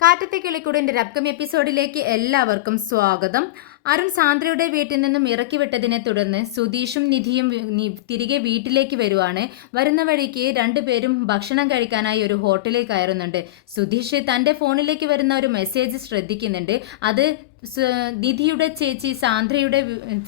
കാറ്റത്തെ കിളിക്കൂടിൻ്റെ upcoming എപ്പിസോഡിലേക്ക് എല്ലാവർക്കും സ്വാഗതം. അരുൺ സാന്ദ്രയുടെ വീട്ടിൽ നിന്നും ഇറക്കി വിട്ടതിനെ തുടർന്ന് സുധീഷും നിധിയും തിരികെ വീട്ടിലേക്ക് വരുവാണ്. വരുന്ന വഴിക്ക് രണ്ടുപേരും ഭക്ഷണം കഴിക്കാനായി ഒരു ഹോട്ടലിൽ കയറുന്നുണ്ട്. സുധീഷ് തൻ്റെ ഫോണിലേക്ക് വരുന്ന ഒരു മെസ്സേജ് ശ്രദ്ധിക്കുന്നുണ്ട്. അത് നിധിയുടെ ചേച്ചി സാന്ദ്രയുടെ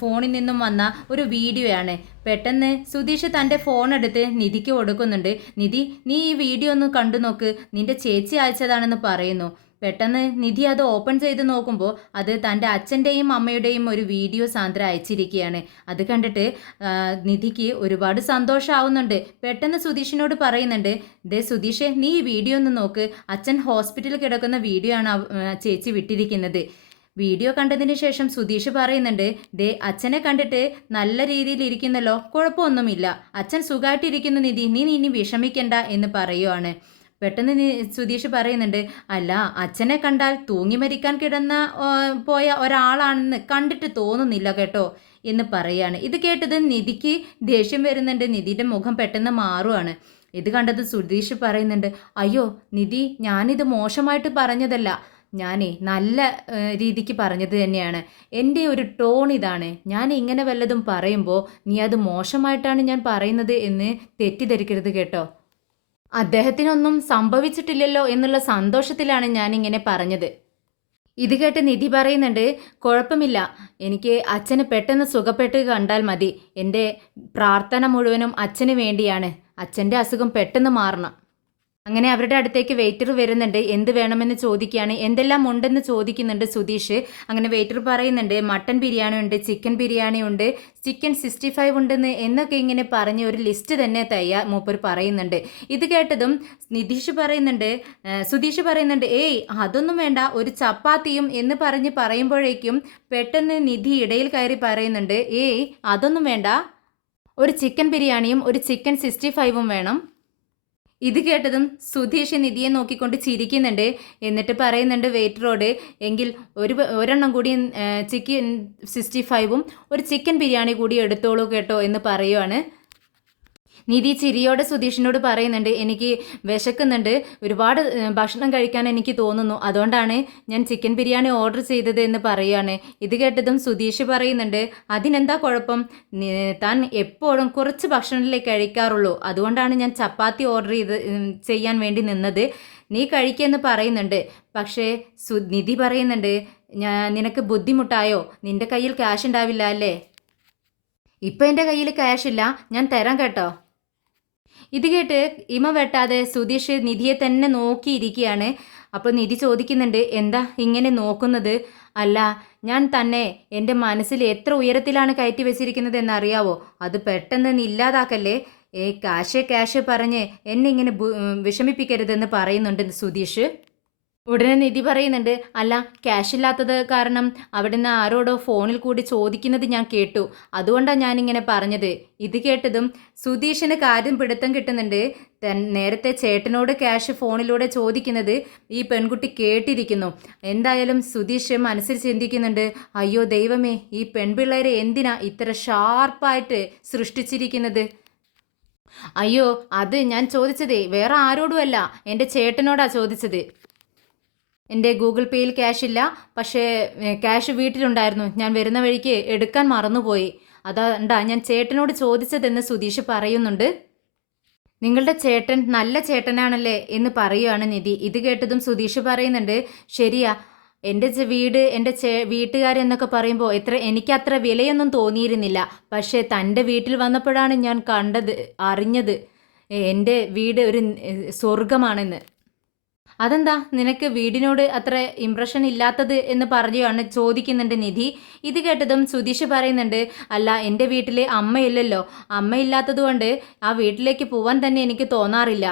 ഫോണിൽ നിന്നും വന്ന ഒരു വീഡിയോ ആണ്. പെട്ടെന്ന് സുധീഷ് തൻ്റെ ഫോൺ എടുത്ത് നിധിക്ക് കൊടുക്കുന്നുണ്ട്. നിധി, നീ ഈ വീഡിയോ ഒന്ന് കണ്ടു നോക്ക്, നിന്റെ ചേച്ചി അയച്ചതാണെന്ന് പറയുന്നു. പെട്ടെന്ന് നിധി അത് ഓപ്പൺ ചെയ്ത് നോക്കുമ്പോൾ അത് തൻ്റെ അച്ഛൻ്റെയും അമ്മയുടെയും ഒരു വീഡിയോ സാന്ദ്ര അയച്ചിരിക്കുകയാണ്. അത് കണ്ടിട്ട് നിധിക്ക് ഒരുപാട് സന്തോഷമാവുന്നുണ്ട്. പെട്ടെന്ന് സുധീഷിനോട് പറയുന്നുണ്ട്, ദേ സുധീഷേ, നീ ഈ വീഡിയോ ഒന്ന് നോക്ക്, അച്ഛൻ ഹോസ്പിറ്റലിൽ കിടക്കുന്ന വീഡിയോ ആണ് ചേച്ചി വിട്ടിരിക്കുന്നത്. വീഡിയോ കണ്ടതിന് ശേഷം സുധീഷ് പറയുന്നുണ്ട്, ദേ അച്ഛനെ കണ്ടിട്ട് നല്ല രീതിയിൽ ഇരിക്കുന്നല്ലോ, കുഴപ്പമൊന്നുമില്ല, അച്ഛൻ സുഖമായിട്ടിരിക്കുന്നു നിധി, നീ ഇനി വിഷമിക്കണ്ട എന്ന് പറയുവാണ്. പെട്ടെന്ന് സുധീഷ് പറയുന്നുണ്ട്, അല്ല അച്ഛനെ കണ്ടാൽ തൂങ്ങി മരിക്കാൻ പോയ ഒരാളാണെന്ന് കണ്ടിട്ട് തോന്നുന്നില്ല കേട്ടോ എന്ന് പറയാണ്. ഇത് കേട്ടത് നിധിക്ക് ദേഷ്യം വരുന്നുണ്ട്. നിധിയുടെ മുഖം പെട്ടെന്ന് മാറുവാണ്. ഇത് കണ്ടത് സുധീഷ് പറയുന്നുണ്ട്, അയ്യോ നിധി, ഞാനിത് മോശമായിട്ട് പറഞ്ഞതല്ല, ഞാനേ നല്ല രീതിക്ക് പറഞ്ഞത് തന്നെയാണ്. എൻ്റെ ഒരു ടോൺ ഇതാണ്. ഞാൻ ഇങ്ങനെ വല്ലതും പറയുമ്പോൾ നീ അത് മോശമായിട്ടാണ് ഞാൻ പറയുന്നത് എന്ന് തെറ്റിദ്ധരിക്കരുത് കേട്ടോ. അദ്ദേഹത്തിനൊന്നും സംഭവിച്ചിട്ടില്ലല്ലോ എന്നുള്ള സന്തോഷത്തിലാണ് ഞാനിങ്ങനെ പറഞ്ഞത്. ഇത് കേട്ട് നിധി പറയുന്നുണ്ട്, കുഴപ്പമില്ല, എനിക്ക് അച്ഛന് പെട്ടെന്ന് സുഖപ്പെട്ട് കണ്ടാൽ മതി. എൻ്റെ പ്രാർത്ഥന മുഴുവനും അച്ഛന് വേണ്ടിയാണ്. അച്ഛൻ്റെ അസുഖം പെട്ടെന്ന് മാറണം. അങ്ങനെ അവരുടെ അടുത്തേക്ക് വെയിറ്റർ വരുന്നുണ്ട്. എന്ത് വേണമെന്ന് ചോദിക്കുകയാണ്. എന്തെല്ലാം ഉണ്ടെന്ന് ചോദിക്കുന്നുണ്ട് സുധീഷ്. അങ്ങനെ വെയിറ്റർ പറയുന്നുണ്ട്, മട്ടൻ ബിരിയാണി ഉണ്ട്, ചിക്കൻ ബിരിയാണി ഉണ്ട്, ചിക്കൻ 65 ഉണ്ടെന്ന് എന്നൊക്കെ ഇങ്ങനെ പറഞ്ഞ് ഒരു ലിസ്റ്റ് തന്നെ മൂപ്പർ പറയുന്നുണ്ട്. ഇത് കേട്ടതും സുധീഷ് പറയുന്നുണ്ട്, ഏയ് അതൊന്നും വേണ്ട, ഒരു ചപ്പാത്തിയും എന്ന് പറയുമ്പോഴേക്കും പെട്ടെന്ന് നിധി ഇടയിൽ കയറി പറയുന്നുണ്ട്, ഏയ് അതൊന്നും വേണ്ട, ഒരു ചിക്കൻ ബിരിയാണിയും ഒരു ചിക്കൻ 65ഉം വേണം. ഇത് കേട്ടതും സുധീഷ് നിധിയെ നോക്കിക്കൊണ്ട് ചിരിക്കുന്നുണ്ട്. എന്നിട്ട് പറയുന്നുണ്ട് വെയിറ്ററോട്, എങ്കിൽ ഒരെണ്ണം കൂടി ചിക്കൻ 65ഉം ഒരു ചിക്കൻ ബിരിയാണി കൂടി എടുത്തോളൂ കേട്ടോ എന്ന് പറയുവാണ്. നിധി ചിരിയോടെ സുധീഷിനോട് പറയുന്നുണ്ട്, എനിക്ക് വിശക്കുന്നുണ്ട്, ഒരുപാട് ഭക്ഷണം കഴിക്കാൻ എനിക്ക് തോന്നുന്നു, അതുകൊണ്ടാണ് ഞാൻ ചിക്കൻ ബിരിയാണി ഓർഡർ ചെയ്തത് എന്ന് പറയുകയാണ്. ഇത് കേട്ടതും സുധീഷ് പറയുന്നുണ്ട്, അതിനെന്താ കുഴപ്പം, താൻ എപ്പോഴും കുറച്ച് ഭക്ഷണത്തിലേ കഴിക്കാറുള്ളൂ, അതുകൊണ്ടാണ് ഞാൻ ചപ്പാത്തി ഓർഡർ ചെയ്യാൻ വേണ്ടി നിന്നത്, നീ കഴിക്കുമെന്ന് പറയുന്നുണ്ട്. പക്ഷേ നിധി പറയുന്നുണ്ട്, നിനക്ക് ബുദ്ധിമുട്ടായോ, നിന്റെ കയ്യിൽ ക്യാഷ് ഉണ്ടാവില്ല അല്ലേ? ഇപ്പം എൻ്റെ കയ്യിൽ ക്യാഷ് ഇല്ല, ഞാൻ തരാം കേട്ടോ. ഇത് കേട്ട് ഇമ വെട്ടാതെ സുധീഷ് നിധിയെ തന്നെ നോക്കിയിരിക്കുകയാണ്. അപ്പോൾ നിധി ചോദിക്കുന്നുണ്ട്, എന്താ ഇങ്ങനെ നോക്കുന്നത്? അല്ല, ഞാൻ തന്നെ എൻ്റെ മനസ്സിൽ എത്ര ഉയരത്തിലാണ് കയറ്റി വെച്ചിരിക്കുന്നത് എന്നറിയാവോ? അത് പെട്ടെന്ന് ഇല്ലാതാക്കല്ലേ. ക്യാഷ് പറഞ്ഞ് എന്നെ ഇങ്ങനെ വിഷമിപ്പിക്കരുതെന്ന് പറയുന്നുണ്ട് സുധീഷ്. ഉടനെ നിധി പറയുന്നുണ്ട്, അല്ല, ക്യാഷ് ഇല്ലാത്തത് കാരണം അവിടുന്ന് ആരോടോ ഫോണിൽ കൂടി ചോദിക്കുന്നത് ഞാൻ കേട്ടു, അതുകൊണ്ടാണ് ഞാനിങ്ങനെ പറഞ്ഞത്. ഇത് കേട്ടതും സുധീഷിന് കാര്യം പിടുത്തം കിട്ടുന്നുണ്ട്. നേരത്തെ ചേട്ടനോട് ക്യാഷ് ഫോണിലൂടെ ചോദിക്കുന്നത് ഈ പെൺകുട്ടി കേട്ടിരിക്കുന്നു. എന്തായാലും സുധീഷ് മനസ്സിൽ ചിന്തിക്കുന്നുണ്ട്, അയ്യോ ദൈവമേ, ഈ പെൺപിള്ളേരെ എന്തിനാ ഇത്ര ഷാർപ്പായിട്ട് സൃഷ്ടിച്ചിരിക്കുന്നത്? അയ്യോ, അത് ഞാൻ ചോദിച്ചതേ വേറെ ആരോടുമല്ല, എൻ്റെ ചേട്ടനോടാ ചോദിച്ചത്. എൻ്റെ ഗൂഗിൾ പേയിൽ ക്യാഷ് ഇല്ല, പക്ഷേ ക്യാഷ് വീട്ടിലുണ്ടായിരുന്നു, ഞാൻ വരുന്ന വഴിക്ക് എടുക്കാൻ മറന്നുപോയി, അതാണ്ടാ ഞാൻ ചേട്ടനോട് ചോദിച്ചതെന്ന് സുധീഷ് പറയുന്നുണ്ട്. നിങ്ങളുടെ ചേട്ടൻ നല്ല ചേട്ടനാണല്ലേ എന്ന് പറയുകയാണ് നിധി. ഇത് കേട്ടതും സുധീഷ് പറയുന്നുണ്ട്, ശരിയാ, എൻ്റെ വീട് എൻ്റെ വീട്ടുകാരെന്നൊക്കെ പറയുമ്പോൾ എനിക്കത്ര വിലയൊന്നും തോന്നിയിരുന്നില്ല, പക്ഷേ തൻ്റെ വീട്ടിൽ വന്നപ്പോഴാണ് ഞാൻ അറിഞ്ഞത് എൻ്റെ വീട് ഒരു സ്വർഗമാണെന്ന്. അതെന്താ നിനക്ക് വീടിനോട് അത്ര ഇംപ്രഷൻ ഇല്ലാത്തത് എന്ന് പറയുകയാണ് ചോദിക്കുന്നുണ്ട് നിധി. ഇത് കേട്ടതും സുധീഷ് പറയുന്നുണ്ട്, അല്ല, എൻ്റെ വീട്ടിൽ അമ്മയില്ലല്ലോ, അമ്മയില്ലാത്തത് കൊണ്ട് ആ വീട്ടിലേക്ക് പോവാൻ തന്നെ എനിക്ക് തോന്നാറില്ല.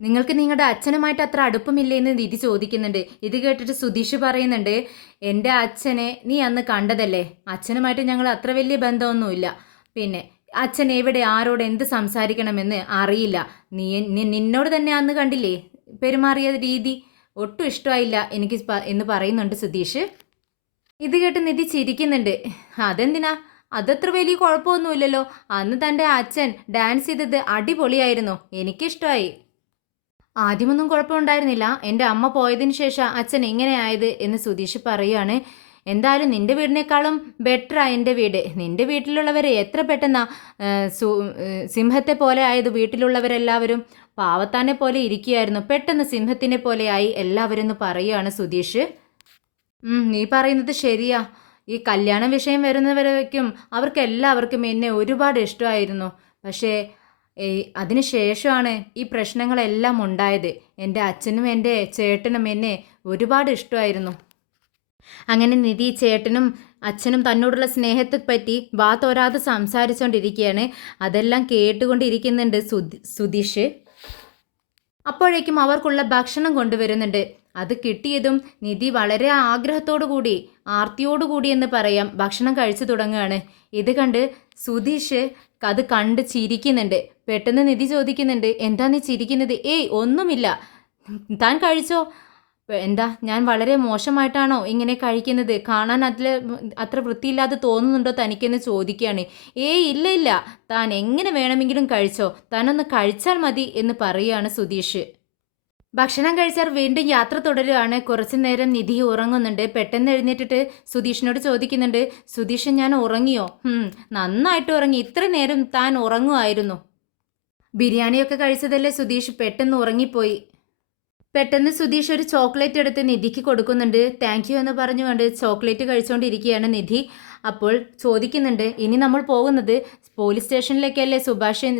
നിങ്ങൾക്ക് നിങ്ങളുടെ അച്ഛനുമായിട്ട് അത്ര അടുപ്പമില്ലേ എന്ന് നിധി ചോദിക്കുന്നുണ്ട്. ഇത് കേട്ടിട്ട് സുധീഷ് പറയുന്നുണ്ട്, എൻ്റെ അച്ഛനെ നീ അന്ന് കണ്ടതല്ലേ, അച്ഛനുമായിട്ട് ഞങ്ങൾ അത്ര വലിയ ബന്ധമൊന്നുമില്ല, പിന്നെ അച്ഛൻ എവിടെ ആരോട് എന്ത് സംസാരിക്കണമെന്ന് അറിയില്ല, നിന്നോട് തന്നെ അന്ന് കണ്ടില്ലേ പെരുമാറിയ രീതി, ഒട്ടും ഇഷ്ടമായില്ല എനിക്ക് എന്ന് പറയുന്നുണ്ട് സുധീഷ്. ഇത് കേട്ട് നിധി ചിരിക്കുന്നുണ്ട്. അതെന്തിനാ, അതത്ര വലിയ കുഴപ്പമൊന്നുമില്ലല്ലോ, അന്ന് തൻ്റെ അച്ഛൻ ഡാൻസ് ചെയ്തത് അടിപൊളിയായിരുന്നു, എനിക്കിഷ്ടമായി. ആദ്യമൊന്നും കുഴപ്പമുണ്ടായിരുന്നില്ല. എൻ്റെ അമ്മ പോയതിന് ശേഷം അച്ഛൻ ഇങ്ങനെ ആയത് എന്ന് സുധീഷ് പറയുകയാണ്. എന്തായാലും നിന്റെ വീടിനേക്കാളും ബെറ്ററാ എൻ്റെ വീട്. നിന്റെ വീട്ടിലുള്ളവർ എത്ര പെട്ടെന്നാ സിംഹത്തെ പോലെ ആയത്. വീട്ടിലുള്ളവരെല്ലാവരും പാവത്താനെ പോലെ ഇരിക്കുകയായിരുന്നു. പെട്ടെന്ന് സിംഹത്തിനെ പോലെയായി എല്ലാവരും എന്ന് പറയുകയാണ് സുധീഷ്. നീ പറയുന്നത് ശരിയാ. ഈ കല്യാണ വിഷയം വരുന്നവരേക്കും അവർക്കെല്ലാവർക്കും എന്നെ ഒരുപാട് ഇഷ്ടമായിരുന്നു. പക്ഷേ അതിന് ശേഷമാണ് ഈ പ്രശ്നങ്ങളെല്ലാം ഉണ്ടായത്. എൻ്റെ അച്ഛനും എൻ്റെ ചേട്ടനും എന്നെ ഒരുപാട് ഇഷ്ടമായിരുന്നു. അങ്ങനെ നിധി ചേട്ടനും അച്ഛനും തന്നോടുള്ള സ്നേഹത്തെപ്പറ്റി തോരാതെ സംസാരിച്ചുകൊണ്ടിരിക്കുകയാണ്. അതെല്ലാം കേട്ടുകൊണ്ടിരിക്കുന്നുണ്ട് സുധീഷ്. അപ്പോഴേക്കും അവർക്കുള്ള ഭക്ഷണം കൊണ്ടുവരുന്നുണ്ട്. അത് കിട്ടിയതും നിധി വളരെ ആഗ്രഹത്തോടു കൂടി, ആർത്തിയോടു കൂടി എന്ന് പറയാം, ഭക്ഷണം കഴിച്ചു തുടങ്ങുകയാണ്. ഇത് കണ്ട് സുധീഷ് അത് കണ്ട് ചിരിക്കുന്നുണ്ട്. പെട്ടെന്ന് നിധി ചോദിക്കുന്നുണ്ട്, എന്താ നീ ചിരിക്കുന്നത്? ഏയ് ഒന്നുമില്ല, താൻ കഴിച്ചോ. എന്താ, ഞാൻ വളരെ മോശമായിട്ടാണോ ഇങ്ങനെ കഴിക്കുന്നത്? കാണാൻ അത്ര വൃത്തിയില്ലാതെ തോന്നുന്നുണ്ടോ തനിക്കെന്ന് ചോദിക്കുകയാണ്. ഏയ് ഇല്ല ഇല്ല, താൻ എങ്ങനെ വേണമെങ്കിലും കഴിച്ചോ, താനൊന്ന് കഴിച്ചാൽ മതി എന്ന് പറയുകയാണ് സുധീഷ്. ഭക്ഷണം കഴിച്ചാൽ വീണ്ടും യാത്ര തുടരുകയാണ്. കുറച്ചു നേരം നിധി ഉറങ്ങുന്നുണ്ട്. പെട്ടെന്ന് എഴുന്നേറ്റിട്ട് സുധീഷിനോട് ചോദിക്കുന്നുണ്ട്, സുധീഷ് ഞാൻ ഉറങ്ങിയോ? നന്നായിട്ട് ഉറങ്ങി. ഇത്ര നേരം താൻ ഉറങ്ങുമായിരുന്നു. ബിരിയാണിയൊക്കെ കഴിച്ചതല്ലേ സുധീഷ്, പെട്ടെന്ന് ഉറങ്ങിപ്പോയി. പെട്ടെന്ന് സുധീഷ് ഒരു ചോക്ലേറ്റ് എടുത്ത് നിധിക്ക് കൊടുക്കുന്നുണ്ട്. താങ്ക് യു എന്ന് പറഞ്ഞുകൊണ്ട് ചോക്ലേറ്റ് കഴിച്ചുകൊണ്ടിരിക്കുകയാണ് നിധി. അപ്പോൾ ചോദിക്കുന്നുണ്ട്, ഇനി നമ്മൾ പോകുന്നത് പോലീസ് സ്റ്റേഷനിലേക്കല്ലേ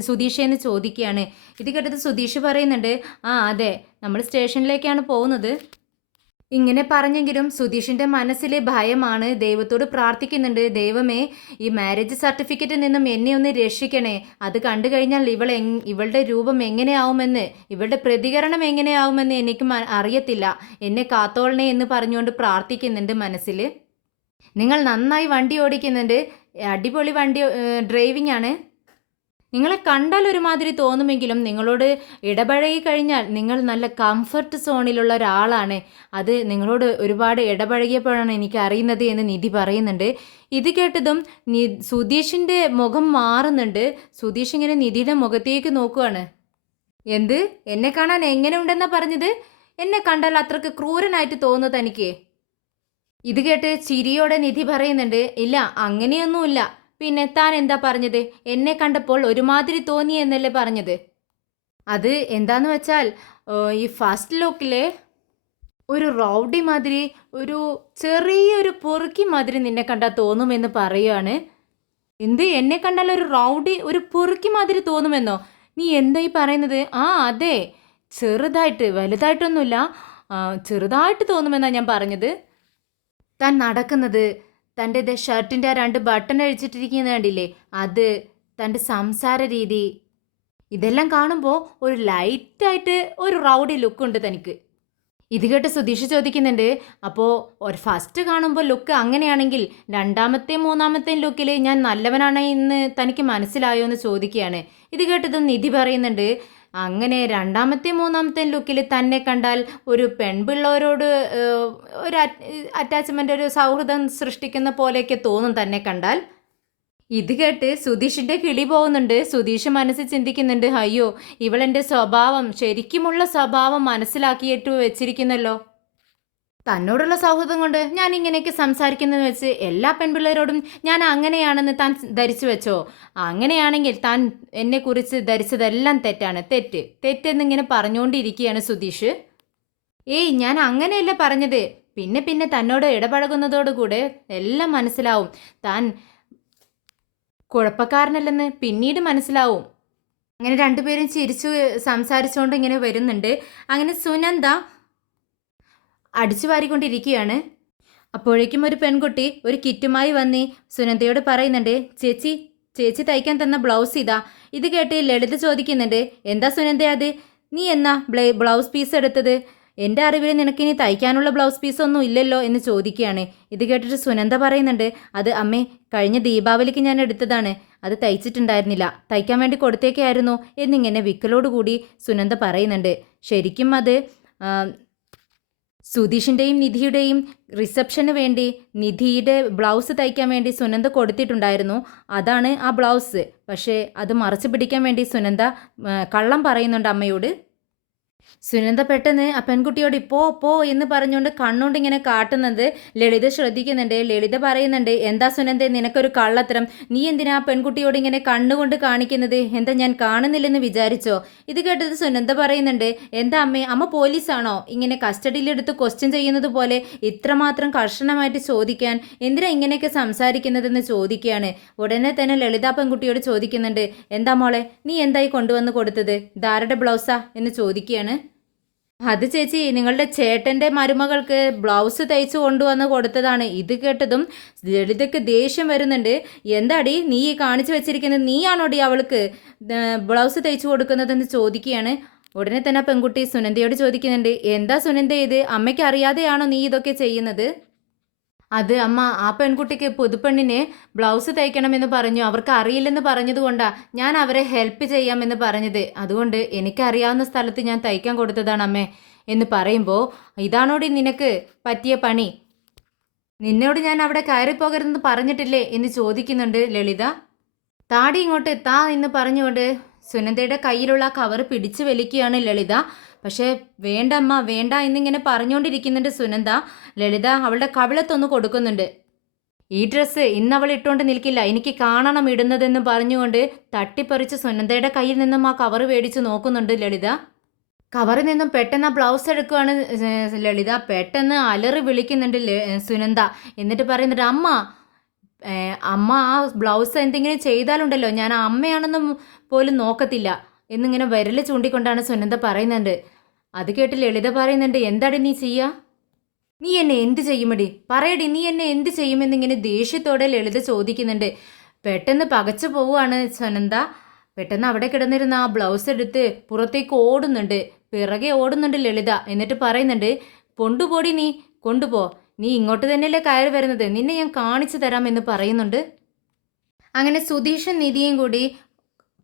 സുധീഷ് എന്ന് ചോദിക്കുകയാണ്. ഇത് കേട്ടത് സുധീഷ് പറയുന്നുണ്ട്, ആ അതെ, നമ്മൾ സ്റ്റേഷനിലേക്കാണ് പോകുന്നത്. ഇങ്ങനെ പറഞ്ഞെങ്കിലും സുധീഷിൻ്റെ മനസ്സിലെ ഭയമാണ്. ദൈവത്തോട് പ്രാർത്ഥിക്കുന്നുണ്ട്, ദൈവമേ ഈ മാരേജ് സർട്ടിഫിക്കറ്റിൽ നിന്നും എന്നെ ഒന്ന് രക്ഷിക്കണേ. അത് കണ്ടു കഴിഞ്ഞാൽ ഇവളുടെ രൂപം എങ്ങനെയാവുമെന്ന്, ഇവളുടെ പ്രതികരണം എങ്ങനെയാവുമെന്ന് എനിക്ക് അറിയത്തില്ല. എന്നെ കാത്തോളണേ എന്ന് പറഞ്ഞുകൊണ്ട് പ്രാർത്ഥിക്കുന്നുണ്ട് മനസ്സിൽ. നിങ്ങൾ നന്നായി വണ്ടി ഓടിക്കുന്നുണ്ട്, അടിപൊളി വണ്ടി ഡ്രൈവിംഗ് ആണ്. നിങ്ങളെ കണ്ടാൽ ഒരുമാതിരി തോന്നുമെങ്കിലും നിങ്ങളോട് ഇടപഴകി കഴിഞ്ഞാൽ നിങ്ങൾ നല്ല കംഫർട്ട് സോണിലുള്ള ഒരാളാണ്. അത് നിങ്ങളോട് ഒരുപാട് ഇടപഴകിയപ്പോഴാണ് എനിക്ക് അറിയുന്നത് എന്ന് നിധി പറയുന്നുണ്ട്. ഇത് കേട്ടതും സുധീഷിൻ്റെ മുഖം മാറുന്നുണ്ട്. സുധീഷ് ഇങ്ങനെ നിധിയുടെ മുഖത്തേക്ക് നോക്കുകയാണ്. എന്ത്, എന്നെ കാണാൻ എങ്ങനെ ഉണ്ടെന്നാ പറഞ്ഞത്? എന്നെ കണ്ടാൽ അത്രക്ക് ക്രൂരനായിട്ട് തോന്നുന്നത് തനിക്ക്? ഇത് കേട്ട് ചിരിയോടെ നിധി പറയുന്നുണ്ട്, ഇല്ല അങ്ങനെയൊന്നുമില്ല. പിന്നെ താൻ എന്താ പറഞ്ഞത്? എന്നെ കണ്ടപ്പോൾ ഒരുമാതിരി തോന്നി എന്നല്ലേ പറഞ്ഞത്? അത് എന്താന്ന് വെച്ചാൽ ഈ ഫസ്റ്റ് ലുക്കിലെ ഒരു റൗഡി മാതിരി, ഒരു ചെറിയൊരു പൊറുക്കി മാതിരി നിന്നെ കണ്ടാൽ തോന്നുമെന്ന് പറയുകയാണ്. എന്ത്, എന്നെ കണ്ടാൽ ഒരു റൗഡി, ഒരു പൊറുക്കി മാതിരി തോന്നുമെന്നോ? നീ എന്തായി പറയുന്നത്? ആ അതെ, ചെറുതായിട്ട്, വലുതായിട്ടൊന്നുമില്ല, ചെറുതായിട്ട് തോന്നുമെന്നാണ് ഞാൻ പറഞ്ഞത്. താൻ നടക്കുന്നത്, തൻ്റെ ഷർട്ടിൻ്റെ ആ 2 ബട്ടൺ അഴിച്ചിട്ടിരിക്കുന്നത് കണ്ടില്ലേ, അത്, തൻ്റെ സംസാര രീതി, ഇതെല്ലാം കാണുമ്പോൾ ഒരു ലൈറ്റായിട്ട് ഒരു റൗഡി ലുക്കുണ്ട് തനിക്ക്. ഇത് കേട്ട് സുധീഷ് ചോദിക്കുന്നുണ്ട്, അപ്പോൾ ഒരു ഫസ്റ്റ് കാണുമ്പോൾ ലുക്ക് അങ്ങനെയാണെങ്കിൽ രണ്ടാമത്തെയും മൂന്നാമത്തെയും ലുക്കിൽ ഞാൻ നല്ലവനാണ് എന്ന് തനിക്ക് മനസ്സിലായോ എന്ന് ചോദിക്കുകയാണ്. ഇത് കേട്ടതും നിധി പറയുന്നുണ്ട്, അങ്ങനെ രണ്ടാമത്തെ മൂന്നാമത്തെ ലുക്കിൽ തന്നെ കണ്ടാൽ ഒരു പെൺപിള്ളവരോട് ഒരു അറ്റാച്ച്മെൻ്റ്, ഒരു സൗഹൃദം സൃഷ്ടിക്കുന്ന പോലെയൊക്കെ തോന്നും തന്നെ കണ്ടാൽ. ഇത് കേട്ട് സുധീഷിൻ്റെ കിളി പോകുന്നുണ്ട്. സുധീഷ് മനസ്സിൽ ചിന്തിക്കുന്നുണ്ട്, അയ്യോ ഇവളെൻ്റെ സ്വഭാവം, ശരിക്കുമുള്ള സ്വഭാവം മനസ്സിലാക്കിയിട്ട് വെച്ചിരിക്കുന്നല്ലോ. തന്നോടുള്ള സൗഹൃദം കൊണ്ട് ഞാൻ ഇങ്ങനെയൊക്കെ സംസാരിക്കുന്നത് വെച്ച് എല്ലാ പെൺപിള്ളേരോടും ഞാൻ അങ്ങനെയാണെന്ന് താൻ ധരിച്ചു വെച്ചോ? അങ്ങനെയാണെങ്കിൽ താൻ എന്നെക്കുറിച്ച് ധരിച്ചതെല്ലാം തെറ്റാണ്, തെറ്റെന്നിങ്ങനെ പറഞ്ഞുകൊണ്ടിരിക്കുകയാണ് സുധീഷ്. ഏയ് ഞാൻ അങ്ങനെയല്ല പറഞ്ഞത്. പിന്നെ പിന്നെ തന്നോട് ഇടപഴകുന്നതോടുകൂടെ എല്ലാം മനസ്സിലാവും. താൻ കുഴപ്പക്കാരനല്ലെന്ന് പിന്നീട് മനസ്സിലാവും. അങ്ങനെ രണ്ടുപേരും ചിരിച്ചു സംസാരിച്ചുകൊണ്ട് ഇങ്ങനെ വരുന്നുണ്ട്. അങ്ങനെ സുനന്ദ അടിച്ചു വാരിക്കൊണ്ടിരിക്കുകയാണ്. അപ്പോഴേക്കും ഒരു പെൺകുട്ടി ഒരു കിറ്റുമായി വന്ന് സുനന്ദയോട് പറയുന്നുണ്ട്, ചേച്ചി ചേച്ചി തയ്ക്കാൻ തന്ന ബ്ലൗസ് ഇതാ. ഇത് കേട്ട് ലളിത ചോദിക്കുന്നുണ്ട്, എന്താ സുനന്ദ അത്? നീ എന്നാ ബ്ലൗസ് പീസ് എടുത്തത്? എൻ്റെ അറിവിൽ നിനക്കിനി തയ്ക്കാനുള്ള ബ്ലൗസ് പീസൊന്നും ഇല്ലല്ലോ എന്ന് ചോദിക്കുകയാണ്. ഇത് കേട്ടിട്ട് സുനന്ദ പറയുന്നുണ്ട്, അത് അമ്മേ, കഴിഞ്ഞ ദീപാവലിക്ക് ഞാൻ എടുത്തതാണ്, അത് തയ്ച്ചിട്ടുണ്ടായിരുന്നില്ല, തയ്ക്കാൻ വേണ്ടി കൊടുത്തേക്കായിരുന്നു എന്നിങ്ങനെ വിക്കലോടുകൂടി സുനന്ദ പറയുന്നുണ്ട്. ശരിക്കും അത് സുധീഷിൻ്റെയും നിധിയുടെയും റിസപ്ഷന് വേണ്ടി നിധിയുടെ ബ്ലൗസ് തയ്ക്കാൻ വേണ്ടി സുനന്ദ കൊടുത്തിട്ടുണ്ടായിരുന്നു. അതാണ് ആ ബ്ലൗസ്. പക്ഷേ അത് മറച്ചു പിടിക്കാൻ വേണ്ടി സുനന്ദ കള്ളം പറയുന്നുണ്ട് അമ്മയോട്. സുനന്ദ പെട്ടെന്ന് ആ പെൺകുട്ടിയോട് പോ എന്ന് പറഞ്ഞുകൊണ്ട് കണ്ണുകൊണ്ട് ഇങ്ങനെ കാട്ടുന്നത് ലളിത ശ്രദ്ധിക്കുന്നുണ്ട്. ലളിത പറയുന്നുണ്ട്, എന്താ സുനന്ദേ നിനക്കൊരു കള്ളത്തരം, നീ എന്തിനാ ആ പെൺകുട്ടിയോട് ഇങ്ങനെ കണ്ണുകൊണ്ട് കാണിക്കുന്നത്, എന്താ ഞാൻ കാണുന്നില്ലെന്ന് വിചാരിച്ചോ? ഇത് കേട്ടത് സുനന്ദ പറയുന്നുണ്ട്, എന്താ അമ്മ പോലീസാണോ ഇങ്ങനെ കസ്റ്റഡിയിലെടുത്ത് ക്വസ്റ്റ്യൻ ചെയ്യുന്നത് പോലെ ഇത്രമാത്രം കർശനമായിട്ട് ചോദിക്കാൻ, എന്തിനാ ഇങ്ങനെയൊക്കെ സംസാരിക്കുന്നതെന്ന് ചോദിക്കുകയാണ്. ഉടനെ തന്നെ ലളിത പെൺകുട്ടിയോട് ചോദിക്കുന്നുണ്ട്, എന്താ മോളെ നീ എന്തായി കൊണ്ടുവന്ന് കൊടുത്തത്, ധാരുടെ ബ്ലൗസാ എന്ന് ചോദിക്കുകയാണ്. അത് ചേച്ചി നിങ്ങളുടെ ചേട്ടൻ്റെ മരുമകൾക്ക് ബ്ലൗസ് തയ്ച്ചു കൊണ്ടുവന്ന് കൊടുത്തതാണ്. ഇത് കേട്ടതും ലളിതയ്ക്ക് ദേഷ്യം വരുന്നുണ്ട്. എന്താടി നീ കാണിച്ചു വെച്ചിരിക്കുന്നത്, നീയാണോടി അവൾക്ക് ബ്ലൗസ് തയ്ച്ചു കൊടുക്കുന്നതെന്ന് ചോദിക്കുകയാണ്. ഉടനെ തന്നെ പെൺകുട്ടി സുനന്ദയോട് ചോദിക്കുന്നുണ്ട്, എന്താ സുനന്ദ ഇത്, അമ്മയ്ക്ക് അറിയാതെയാണോ നീ ഇതൊക്കെ ചെയ്യുന്നത്? അത് അമ്മ, ആ പെൺകുട്ടിക്ക് പുതുപ്പെണ്ണിന് ബ്ലൗസ് തയ്ക്കണമെന്ന് പറഞ്ഞു, അവർക്ക് അറിയില്ലെന്ന് പറഞ്ഞതുകൊണ്ടാണ് ഞാൻ അവരെ ഹെൽപ്പ് ചെയ്യാമെന്ന് പറഞ്ഞത്. അതുകൊണ്ട് എനിക്കറിയാവുന്ന സ്ഥലത്ത് ഞാൻ തയ്ക്കാൻ കൊടുത്തതാണ് അമ്മേ എന്ന് പറയുമ്പോൾ, ഇതാണോടി നിനക്ക് പറ്റിയ പണി, നിന്നോട് ഞാൻ അവിടെ കയറിപ്പോകരുതെന്ന് പറഞ്ഞിട്ടില്ലേ എന്ന് ചോദിക്കുന്നുണ്ട് ലളിത. താടി ഇങ്ങോട്ട് താ എന്ന് പറഞ്ഞുകൊണ്ട് സുനന്ദയുടെ കയ്യിലുള്ള കവർ പിടിച്ചു വലിക്കുകയാണ് ലളിത. പക്ഷേ വേണ്ടമ്മ വേണ്ട എന്നിങ്ങനെ പറഞ്ഞുകൊണ്ടിരിക്കുന്നുണ്ട് സുനന്ദ. ലളിത അവളുടെ കവിളത്തൊന്ന് കൊടുക്കുന്നുണ്ട്. ഈ ഡ്രസ്സ് ഇന്ന് അവൾ ഇട്ടുകൊണ്ട് നിൽക്കില്ല, എനിക്ക് കാണണം ഇടുന്നതെന്ന് പറഞ്ഞുകൊണ്ട് തട്ടിപ്പറിച്ച് സുനന്ദയുടെ കയ്യിൽ നിന്നും ആ കവർ മേടിച്ച് നോക്കുന്നുണ്ട് ലളിത. കവറിൽ നിന്നും പെട്ടെന്ന് ആ ബ്ലൗസ് എടുക്കുകയാണ് ലളിത. പെട്ടെന്ന് അലറി വിളിക്കുന്നുണ്ട് സുനന്ദ. എന്നിട്ട് പറയുന്നുണ്ട്, അമ്മ ആ ബ്ലൗസ് എന്തെങ്കിലും ചെയ്താലുണ്ടല്ലോ ഞാൻ അമ്മയാണെന്നും പോലും നോക്കത്തില്ല എന്നിങ്ങനെ വിരൽ ചൂണ്ടിക്കൊണ്ടാണ് സുനന്ദ പറയുന്നുണ്ട്. അത് കേട്ട് ലളിത പറയുന്നുണ്ട്, എന്താടി നീ ചെയ്യുക, നീ എന്നെ എന്ത് ചെയ്യുമടി, പറയടി നീ എന്നെ എന്ത് ചെയ്യുമെന്നിങ്ങനെ ദേഷ്യത്തോടെ ലളിത ചോദിക്കുന്നുണ്ട്. പെട്ടെന്ന് പകച്ചു പോവുകയാണ് സുനന്ദ. പെട്ടെന്ന് അവിടെ കിടന്നിരുന്ന ആ ബ്ലൗസ് എടുത്ത് പുറത്തേക്ക് ഓടുന്നുണ്ട്, പിറകെ ഓടുന്നുണ്ട് ലളിത. എന്നിട്ട് പറയുന്നുണ്ട്, കൊണ്ടുപോടി നീ കൊണ്ടുപോ, നീ ഇങ്ങോട്ട് തന്നെയല്ലേ കയറി വരുന്നത്, നിന്നെ ഞാൻ കാണിച്ചു തരാമെന്ന് പറയുന്നുണ്ട്. അങ്ങനെ സുധീഷും നിധിയും കൂടി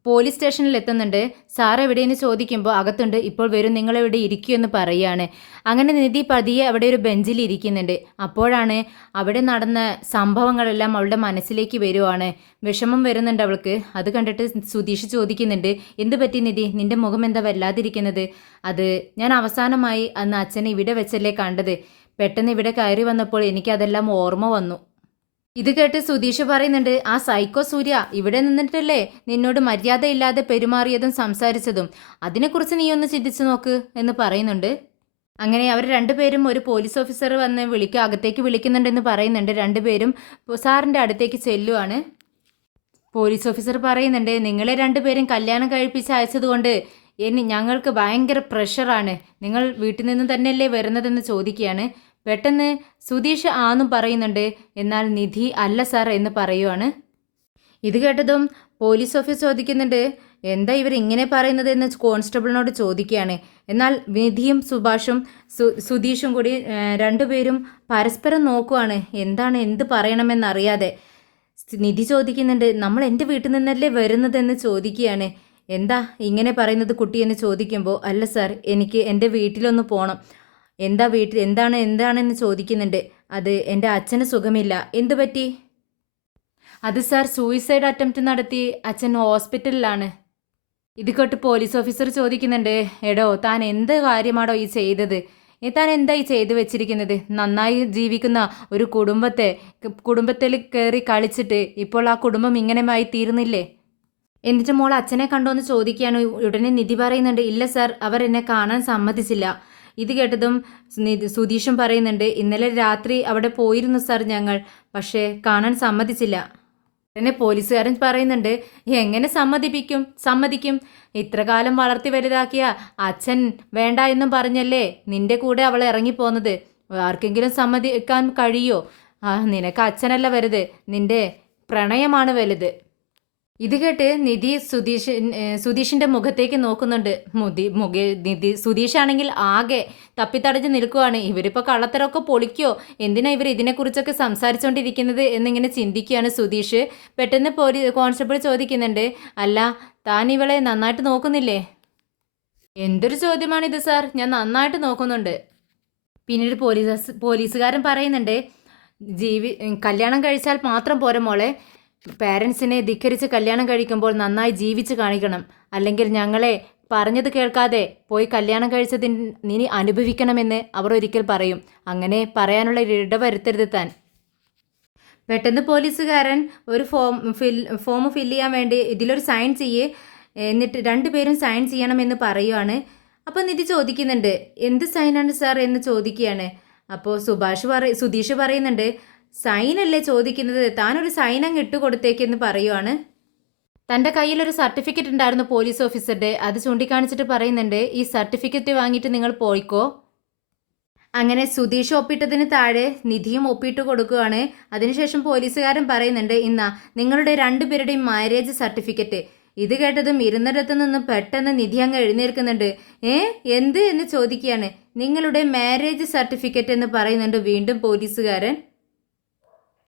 പോലീസ് സ്റ്റേഷനിൽ എത്തുന്നുണ്ട്. സാർ എവിടെയെന്ന് ചോദിക്കുമ്പോൾ അകത്തുണ്ട്, ഇപ്പോൾ വരും നിങ്ങളെവിടെ ഇരിക്കുമെന്ന് പറയുകയാണ്. അങ്ങനെ നിധി പതിയെ അവിടെ ഒരു ബെഞ്ചിൽ ഇരിക്കുന്നുണ്ട്. അപ്പോഴാണ് അവിടെ നടന്ന സംഭവങ്ങളെല്ലാം അവളുടെ മനസ്സിലേക്ക് വരുവാണ്. വിഷമം വരുന്നുണ്ട് അവൾക്ക്. അത് കണ്ടിട്ട് സുധീഷ് ചോദിക്കുന്നുണ്ട്, എന്ത് പറ്റി നിധി, നിന്റെ മുഖം എന്താ വല്ലാതിരിക്കുന്നത്? അത് ഞാൻ അവസാനമായി അന്ന് അച്ഛനെ ഇവിടെ വെച്ചല്ലേ കണ്ടത്, പെട്ടെന്ന് ഇവിടെ കയറി വന്നപ്പോൾ എനിക്കതെല്ലാം ഓർമ്മ വന്നു. ഇത് കേട്ട് സുധീഷ് പറയുന്നുണ്ട്, ആ സൈക്കോ സൂര്യ ഇവിടെ നിന്നിട്ടല്ലേ നിന്നോട് മര്യാദയില്ലാതെ പെരുമാറിയതും സംസാരിച്ചതും, അതിനെക്കുറിച്ച് നീ ഒന്ന് ചിന്തിച്ചു നോക്ക് എന്ന് പറയുന്നുണ്ട്. അങ്ങനെ അവർ രണ്ടുപേരും ഒരു പോലീസ് ഓഫീസർ വന്ന് അകത്തേക്ക് വിളിക്കുന്നുണ്ടെന്ന് പറയുന്നുണ്ട്. രണ്ടുപേരും സാറിൻ്റെ അടുത്തേക്ക് ചെല്ലുവാണ്. പോലീസ് ഓഫീസർ പറയുന്നുണ്ട്, നിങ്ങളെ രണ്ടുപേരും കല്യാണം കഴിപ്പിച്ച് അയച്ചതുകൊണ്ട് ഞങ്ങൾക്ക് ഭയങ്കര പ്രഷറാണ്, നിങ്ങൾ വീട്ടിൽ നിന്ന് തന്നെയല്ലേ വരുന്നതെന്ന് ചോദിക്കുകയാണ്. പെട്ടെന്ന് സുധീഷ് ആന്നും പറയുന്നുണ്ട്, എന്നാൽ നിധി അല്ല സാർ എന്ന് പറയുവാണ്. ഇത് കേട്ടതും പോലീസ് ഓഫീസർ ചോദിക്കുന്നുണ്ട്, എന്താ ഇവർ ഇങ്ങനെ പറയുന്നത് എന്ന് കോൺസ്റ്റബിളിനോട് ചോദിക്കുകയാണ്. എന്നാൽ നിധിയും സുഭാഷും സുധീഷും കൂടി രണ്ടുപേരും പരസ്പരം നോക്കുവാണ്, എന്ത് പറയണമെന്നറിയാതെ. നിധി ചോദിക്കുന്നുണ്ട്, നമ്മൾ എൻ്റെ വീട്ടിൽ നിന്നല്ലേ വരുന്നതെന്ന് ചോദിക്കുകയാണ്. എന്താ ഇങ്ങനെ പറയുന്നത് കുട്ടിയെന്ന് ചോദിക്കുമ്പോൾ, അല്ല സാർ എനിക്ക് എൻ്റെ വീട്ടിലൊന്ന് പോകണം. എന്താണെന്ന് ചോദിക്കുന്നുണ്ട്. അത് എൻ്റെ അച്ഛന് സുഖമില്ല. എന്തു പറ്റി? അത് സാർ സൂയിസൈഡ് അറ്റംപ്റ്റ് നടത്തി അച്ഛൻ ഹോസ്പിറ്റലിലാണ്. ഇത് കേട്ട് പോലീസ് ഓഫീസർ ചോദിക്കുന്നുണ്ട്, എടോ താൻ എന്ത് കാര്യമാണോ ഈ ചെയ്തത്? താൻ എന്താ ഈ ചെയ്തു വെച്ചിരിക്കുന്നത്? നന്നായി ജീവിക്കുന്ന ഒരു കുടുംബത്തിൽ കയറി കളിച്ചിട്ട് ഇപ്പോൾ ആ കുടുംബം ഇങ്ങനെയായി തീർന്നില്ലേ? എന്നിട്ട് മോൾ അച്ഛനെ കണ്ടോ എന്ന് ചോദിക്കുകയാണ്. ഉടനെ നിധി പറയുന്നുണ്ട്, ഇല്ല സാർ, അവർ എന്നെ കാണാൻ സമ്മതിച്ചില്ല. ഇത് കേട്ടതും സുധീഷും പറയുന്നുണ്ട്, ഇന്നലെ രാത്രി അവിടെ പോയിരുന്നു സാർ ഞങ്ങൾ, പക്ഷേ കാണാൻ സമ്മതിച്ചില്ല. എന്നെ പോലീസുകാരൻ പറയുന്നുണ്ട്, എങ്ങനെ സമ്മതിക്കും, ഇത്രകാലം വളർത്തി വലുതാക്കിയ അച്ഛൻ വേണ്ട എന്നും പറഞ്ഞല്ലേ നിന്റെ കൂടെ അവൾ ഇറങ്ങിപ്പോന്നത്, ആർക്കെങ്കിലും സമ്മതിക്കാൻ കഴിയോ? നിനക്ക് അച്ഛനല്ല വലുത്, നിന്റെ പ്രണയമാണ് വലുത്. ഇത് കേട്ട് നിധി സുധീഷിൻ്റെ മുഖത്തേക്ക് നോക്കുന്നുണ്ട്. സുധീഷാണെങ്കിൽ ആകെ തപ്പിത്തടഞ്ഞ് നിൽക്കുവാണ്. ഇവരിപ്പോൾ കള്ളത്തരമൊക്കെ പൊളിക്കോ, എന്തിനാ ഇവർ ഇതിനെക്കുറിച്ചൊക്കെ സംസാരിച്ചുകൊണ്ടിരിക്കുന്നത് എന്നിങ്ങനെ ചിന്തിക്കുകയാണ് സുധീഷ്. പെട്ടെന്ന് കോൺസ്റ്റബിൾ ചോദിക്കുന്നുണ്ട്, അല്ല താൻ ഇവളെ നന്നായിട്ട് നോക്കുന്നില്ലേ? എന്തൊരു ചോദ്യമാണിത് സാർ, ഞാൻ നന്നായിട്ട് നോക്കുന്നുണ്ട്. പിന്നീട് പോലീസുകാരൻ പറയുന്നുണ്ട്, കല്യാണം കഴിച്ചാൽ മാത്രം പോരെ മോളെ, പാരൻസിനെ ധിക്കരിച്ച് കല്യാണം കഴിക്കുമ്പോൾ നന്നായി ജീവിച്ച് കാണിക്കണം, അല്ലെങ്കിൽ ഞങ്ങളെ പറഞ്ഞത് കേൾക്കാതെ പോയി കല്യാണം കഴിച്ചതിന് നീ അനുഭവിക്കണമെന്ന് അവർ ഒരിക്കൽ പറയും. അങ്ങനെ പറയാനുള്ള ഇട വരുത്തരുത് താൻ. പെട്ടെന്ന് പോലീസുകാരൻ ഒരു ഫോം ഫില്ല് ചെയ്യാൻ വേണ്ടി ഇതിലൊരു സൈൻ ചെയ്യേ, എന്നിട്ട് രണ്ടുപേരും സൈൻ ചെയ്യണമെന്ന് പറയുവാണ്. അപ്പോൾ നിധി ചോദിക്കുന്നുണ്ട്, എന്ത് സൈനാണ് സാർ എന്ന് ചോദിക്കുകയാണ്. അപ്പോൾ സുധീഷ് പറയുന്നുണ്ട്, സൈനല്ലേ ചോദിക്കുന്നത്, താനൊരു സൈൻ അങ്ങ് ഇട്ടുകൊടുത്തേക്കെന്ന് പറയുവാണ്. തൻ്റെ കയ്യിലൊരു സർട്ടിഫിക്കറ്റ് ഉണ്ടായിരുന്നു പോലീസ് ഓഫീസറുടെ, അത് ചൂണ്ടിക്കാണിച്ചിട്ട് പറയുന്നുണ്ട്, ഈ സർട്ടിഫിക്കറ്റ് വാങ്ങിയിട്ട് നിങ്ങൾ പോയിക്കോ. അങ്ങനെ സുധീഷ് ഒപ്പിട്ടതിന് താഴെ നിധിയും ഒപ്പിട്ട് കൊടുക്കുകയാണ്. അതിനുശേഷം പോലീസുകാരൻ പറയുന്നുണ്ട്, ഇന്നാ നിങ്ങളുടെ രണ്ടുപേരുടെയും മാരേജ് സർട്ടിഫിക്കറ്റ്. ഇത് കേട്ടതും ഇരുന്നിടത്ത് നിന്ന് പെട്ടെന്ന് നിധി അങ്ങ് എഴുന്നേൽക്കുന്നുണ്ട്. എന്ത് എന്ന് ചോദിക്കുകയാണ്. നിങ്ങളുടെ മാരേജ് സർട്ടിഫിക്കറ്റ് എന്ന് പറയുന്നുണ്ട് വീണ്ടും പോലീസുകാരൻ.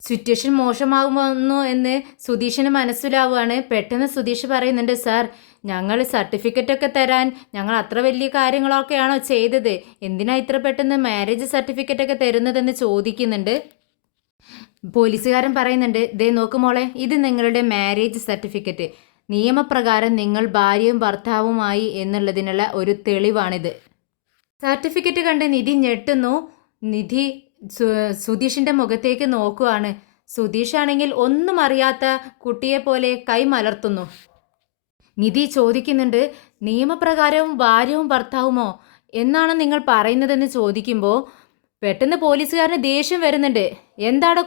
സിറ്റുവേഷൻ മോശമാകുന്നു എന്ന് സുധീഷിന് മനസ്സിലാവുകയാണ്. പെട്ടെന്ന് സുധീഷ് പറയുന്നുണ്ട്, സാർ ഞങ്ങൾ സർട്ടിഫിക്കറ്റൊക്കെ തരാൻ ഞങ്ങൾ അത്ര വലിയ കാര്യങ്ങളൊക്കെയാണോ ചെയ്തത്, എന്തിനാ ഇത്ര പെട്ടെന്ന് മാരേജ് സർട്ടിഫിക്കറ്റൊക്കെ തരുന്നതെന്ന് ചോദിക്കുന്നുണ്ട്. പോലീസുകാരൻ പറയുന്നുണ്ട്, ദേ നോക്ക് മോളെ, ഇത് നിങ്ങളുടെ മാരേജ് സർട്ടിഫിക്കറ്റ്. നിയമപ്രകാരം നിങ്ങൾ ഭാര്യയും ഭർത്താവുമായി എന്നുള്ളതിനുള്ള ഒരു തെളിവാണിത്. സർട്ടിഫിക്കറ്റ് കണ്ട് നിധി ഞെട്ടുന്നു. നിധി സുധീഷിൻ്റെ മുഖത്തേക്ക് നോക്കുവാണ്. സുധീഷാണെങ്കിൽ ഒന്നും അറിയാത്ത കുട്ടിയെപ്പോലെ കൈ മലർത്തുന്നു. നിധി ചോദിക്കുന്നുണ്ട്, നിയമപ്രകാരവും ഭാര്യവും ഭർത്താവുമോ എന്നാണ് നിങ്ങൾ പറയുന്നതെന്ന് ചോദിക്കുമ്പോൾ പെട്ടെന്ന് പോലീസുകാരന് ദേഷ്യം വരുന്നുണ്ട്. എന്താണ്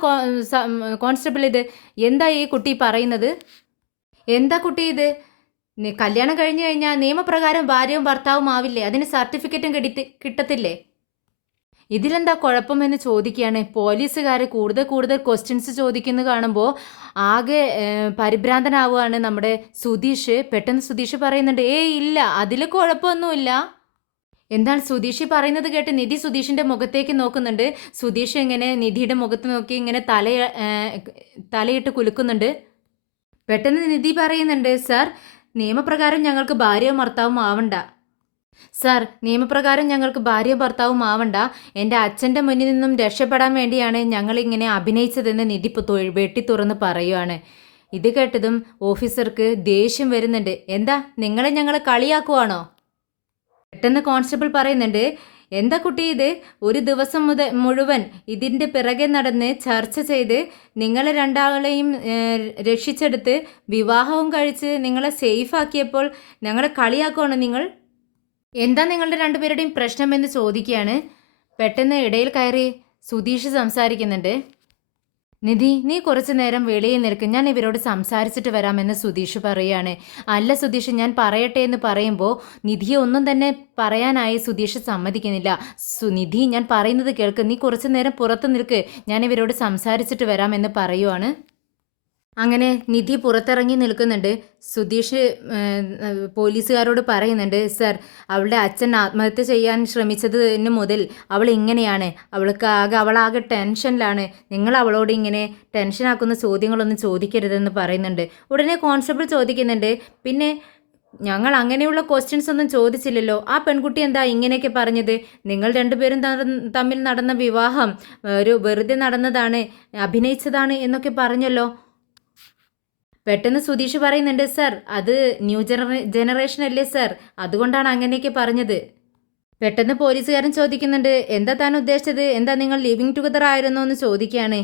കോൺസ്റ്റബിൾ ഇത്, എന്താ ഈ കുട്ടി പറയുന്നത്, എന്താ കുട്ടി ഇത്, കല്യാണം കഴിഞ്ഞു കഴിഞ്ഞാൽ നിയമപ്രകാരം ഭാര്യയും ഭർത്താവും ആവില്ലേ, അതിന് സർട്ടിഫിക്കറ്റും കിട്ടത്തില്ലേ, ഇതിലെന്താ കുഴപ്പമെന്ന് ചോദിക്കുകയാണ്. പോലീസുകാർ കൂടുതൽ ക്വസ്റ്റ്യൻസ് ചോദിക്കുന്നത് കാണുമ്പോൾ ആകെ പരിഭ്രാന്തനാവുകയാണ് നമ്മുടെ സുധീഷ്. പെട്ടെന്ന് സുധീഷ് പറയുന്നുണ്ട്, ഇല്ല അതിൽ കുഴപ്പമൊന്നുമില്ല. എന്താണ് സുധീഷ് പറയുന്നത് കേട്ട് നിധി സുധീഷിൻ്റെ മുഖത്തേക്ക് നോക്കുന്നുണ്ട്. സുധീഷ് ഇങ്ങനെ നിധിയുടെ മുഖത്ത് നോക്കി ഇങ്ങനെ തലയിട്ട് കുലുക്കുന്നുണ്ട്. പെട്ടെന്ന് നിധി പറയുന്നുണ്ട്, സാർ നിയമപ്രകാരം ഞങ്ങൾക്ക് ഭാര്യയും ഭർത്താവും ആവണ്ട. സാർ നിയമപ്രകാരം ഞങ്ങൾക്ക് ഭാര്യയും ഭർത്താവും ആവണ്ട. എൻ്റെ അച്ഛൻ്റെ മുന്നിൽ നിന്നും രക്ഷപ്പെടാൻ വേണ്ടിയാണ് ഞങ്ങളിങ്ങനെ അഭിനയിച്ചതെന്ന് നിധി വെട്ടി തുറന്ന് പറയുവാണ്. ഇത് കേട്ടതും ഓഫീസർക്ക് ദേഷ്യം വരുന്നുണ്ട്. എന്താ ഞങ്ങളെ കളിയാക്കുവാണോ? പെട്ടെന്ന് കോൺസ്റ്റബിൾ പറയുന്നുണ്ട്, എന്താ കുട്ടി ഇത്, ഒരു ദിവസം മുഴുവൻ ഇതിൻ്റെ പിറകെ നടന്ന് ചർച്ച ചെയ്ത് നിങ്ങളെ രണ്ടാളെയും രക്ഷിച്ചെടുത്ത് വിവാഹവും കഴിച്ച് നിങ്ങളെ സേഫാക്കിയപ്പോൾ ഞങ്ങളെ കളിയാക്കുവാണോ നിങ്ങൾ? എന്താ നിങ്ങളുടെ രണ്ടുപേരുടെയും പ്രശ്നമെന്ന് ചോദിക്കുകയാണ്. പെട്ടെന്ന് ഇടയിൽ കയറി സുധീഷ് സംസാരിക്കുന്നുണ്ട്. നിധി നീ കുറച്ചു നേരം വെളിയിൽ നിൽക്കും, ഞാൻ ഇവരോട് സംസാരിച്ചിട്ട് വരാമെന്ന് സുധീഷ് പറയുകയാണ്. അല്ല സുധീഷ് ഞാൻ പറയട്ടെ എന്ന് പറയുമ്പോൾ നിധിയെ ഒന്നും തന്നെ പറയാനായി സുധീഷ് സമ്മതിക്കുന്നില്ല. നിധി ഞാൻ പറയുന്നത് കേൾക്ക്, നീ കുറച്ചു നേരം പുറത്ത് നിൽക്ക്, ഞാൻ ഇവരോട് സംസാരിച്ചിട്ട് വരാമെന്ന് പറയുവാണ്. അങ്ങനെ നിധി പുറത്തിറങ്ങി നിൽക്കുന്നുണ്ട്. സുധീഷ് പോലീസുകാരോട് പറയുന്നുണ്ട്, സർ അവളുടെ അച്ഛൻ ആത്മഹത്യ ചെയ്യാൻ ശ്രമിച്ചതിന് മുതൽ അവൾ ഇങ്ങനെയാണ്, അവളാകെ ടെൻഷനിലാണ്, നിങ്ങൾ അവളോട് ഇങ്ങനെ ടെൻഷനാക്കുന്ന ചോദ്യങ്ങളൊന്നും ചോദിക്കരുതെന്ന് പറയുന്നുണ്ട്. ഉടനെ കോൺസ്റ്റബിൾ ചോദിക്കുന്നുണ്ട്, പിന്നെ ഞങ്ങൾ അങ്ങനെയുള്ള ക്വസ്റ്റ്യൻസ് ഒന്നും ചോദിച്ചില്ലല്ലോ, ആ പെൺകുട്ടി എന്താ ഇങ്ങനെയൊക്കെ പറഞ്ഞത്, നിങ്ങൾ രണ്ടുപേരും തമ്മിൽ നടന്ന വിവാഹം ഒരു വെറുതെ നടന്നതാണ്, അഭിനയിച്ചതാണ് എന്നൊക്കെ പറഞ്ഞല്ലോ. പെട്ടെന്ന് സുധീഷ് പറയുന്നുണ്ട്, സർ അത് ന്യൂ ജനറേഷൻ അല്ലേ സർ, അതുകൊണ്ടാണ് അങ്ങനെയൊക്കെ പറഞ്ഞത്. പെട്ടെന്ന് പോലീസുകാരൻ ചോദിക്കുന്നുണ്ട്, എന്താ താൻ ഉദ്ദേശിച്ചത്, എന്താ നിങ്ങൾ ലിവിങ് ടുഗദർ ആയിരുന്നോ എന്ന് ചോദിക്കുകയാണ്.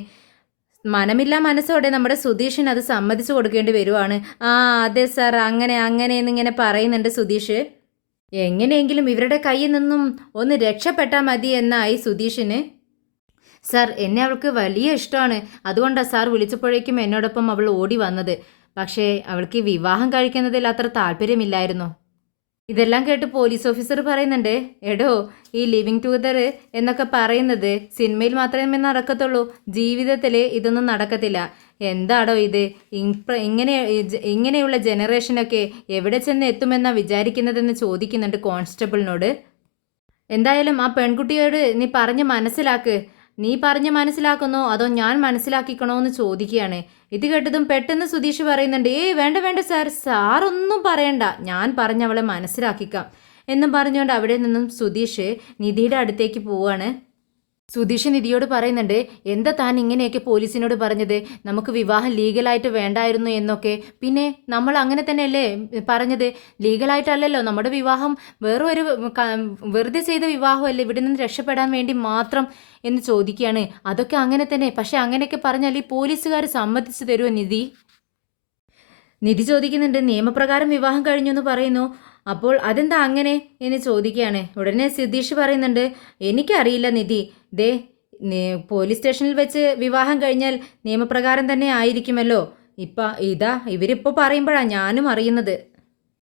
മനമില്ല മനസ്സോടെ നമ്മുടെ സുധീഷിന് അത് സമ്മതിച്ചു കൊടുക്കേണ്ടി വരുവാണ്. അതെ സർ അങ്ങനെ എന്നിങ്ങനെ പറയുന്നുണ്ട് സുധീഷ്. എങ്ങനെയെങ്കിലും ഇവരുടെ കയ്യിൽ നിന്നും ഒന്ന് രക്ഷപ്പെട്ടാൽ മതി എന്നായി സുധീഷിന്. സാർ എന്നെ അവൾക്ക് വലിയ ഇഷ്ടമാണ്, അതുകൊണ്ടാണ് സാർ വിളിച്ചപ്പോഴേക്കും എന്നോടൊപ്പം അവൾ ഓടി വന്നത്. പക്ഷേ അവൾക്ക് വിവാഹം കഴിക്കുന്നതിൽ അത്ര താല്പര്യമില്ലായിരുന്നു. ഇതെല്ലാം കേട്ട് പോലീസ് ഓഫീസർ പറയുന്നുണ്ട്, എടോ ഈ ലിവിങ് ടുഗദർ എന്നൊക്കെ പറയുന്നത് സിനിമയിൽ മാത്രമേ നടക്കത്തുള്ളൂ, ജീവിതത്തിൽ ഇതൊന്നും നടക്കത്തില്ല. എന്താടോ ഇത്, ഇങ്ങനെയുള്ള ജനറേഷനൊക്കെ എവിടെ ചെന്ന് എത്തുമെന്നാണ് വിചാരിക്കുന്നതെന്ന് ചോദിക്കുന്നുണ്ട് കോൺസ്റ്റബിളിനോട്. എന്തായാലും ആ പെൺകുട്ടിയോട് നീ പറഞ്ഞ് മനസ്സിലാക്ക്, നീ പറഞ്ഞ് മനസ്സിലാക്കുന്നോ അതോ ഞാൻ മനസ്സിലാക്കിക്കണോ എന്ന് ചോദിക്കുകയാണ്. ഇത് കേട്ടതും പെട്ടെന്ന് സുധീഷ് പറയുന്നുണ്ട്, വേണ്ട സാർ ഒന്നും പറയണ്ട, ഞാൻ പറഞ്ഞവളെ മനസ്സിലാക്കിക്കാം എന്നും പറഞ്ഞുകൊണ്ട് അവിടെ നിന്നും സുധീഷ് നിധിയുടെ അടുത്തേക്ക് പോവാണ്. സുധീഷ് നിധിയോട് പറയുന്നുണ്ട്, എന്താ താൻ ഇങ്ങനെയൊക്കെ പോലീസിനോട് പറഞ്ഞത്, നമുക്ക് വിവാഹം ലീഗലായിട്ട് വേണ്ടായിരുന്നു എന്നൊക്കെ. പിന്നെ നമ്മൾ അങ്ങനെ തന്നെയല്ലേ പറഞ്ഞത്, ലീഗലായിട്ടല്ലല്ലോ നമ്മുടെ വിവാഹം, വേറെ ഒരു വെറുതെ ചെയ്ത വിവാഹമല്ലേ, ഇവിടെ നിന്ന് രക്ഷപ്പെടാൻ വേണ്ടി മാത്രം എന്ന് ചോദിക്കുകയാണ്. അതൊക്കെ അങ്ങനെ തന്നെ, പക്ഷെ അങ്ങനെയൊക്കെ പറഞ്ഞാൽ ഈ പോലീസുകാർ സമ്മതിച്ചു തരുമോ നിധി? നിധി ചോദിക്കുന്നുണ്ട്, നിയമപ്രകാരം വിവാഹം കഴിഞ്ഞു എന്ന് പറയുന്നു, അപ്പോൾ അതെന്താ അങ്ങനെ എന്ന് ചോദിക്കുകയാണ്. ഉടനെ സിദ്ധീഷ് പറയുന്നുണ്ട്, എനിക്കറിയില്ല നിധി, ദേ പോലീസ് സ്റ്റേഷനിൽ വെച്ച് വിവാഹം കഴിഞ്ഞാൽ നിയമപ്രകാരം തന്നെ ആയിരിക്കുമല്ലോ. ഇതാ ഇവരിപ്പോൾ പറയുമ്പോഴാണ് ഞാനും അറിയുന്നത്.